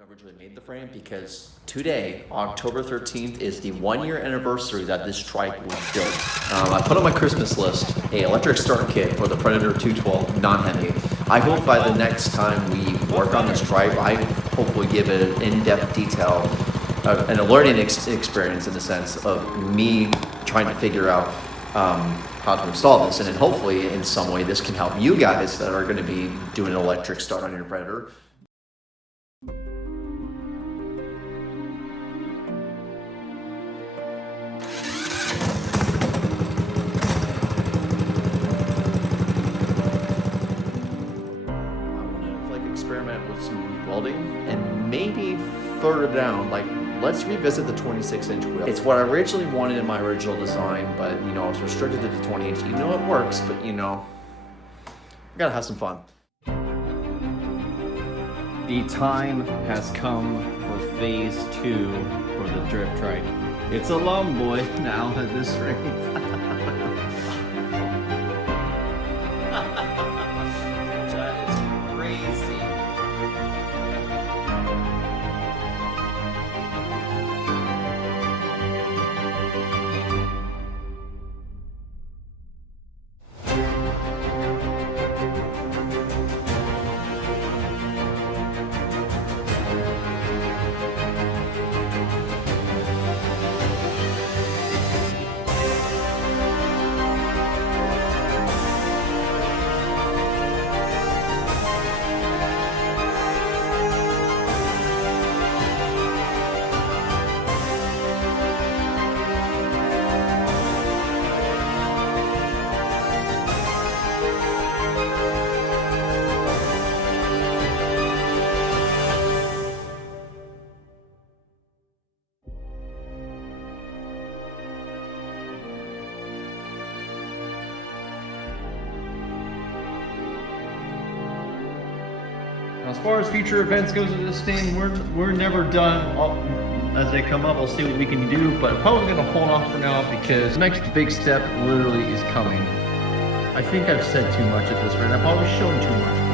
I originally made the frame because today, October 13th, is the 1-year anniversary that this Trike was built. I put on my Christmas list a electric start kit for the Predator 212 non-heavy. I hope by the next time we work on this Trike, I hopefully give it an in-depth detail and a learning experience in the sense of me trying to figure out how to install this, and then hopefully in some way this can help you guys that are going to be doing an electric start on your Predator. Experiment with some welding and maybe further down, like let's revisit the 26-inch wheel. It's what I originally wanted in my original design, but you know, I was restricted to the 20-inch. You know, it works, but you know, I gotta have some fun. The time has come for phase 2 for the drift trike. It's a long boy now at this rate. As far as future events goes with this thing, we're never done. As they come up, we'll see what we can do, but I'm probably gonna hold off for now because the next big step literally is coming. I think I've said too much at this rate. I've probably shown too much.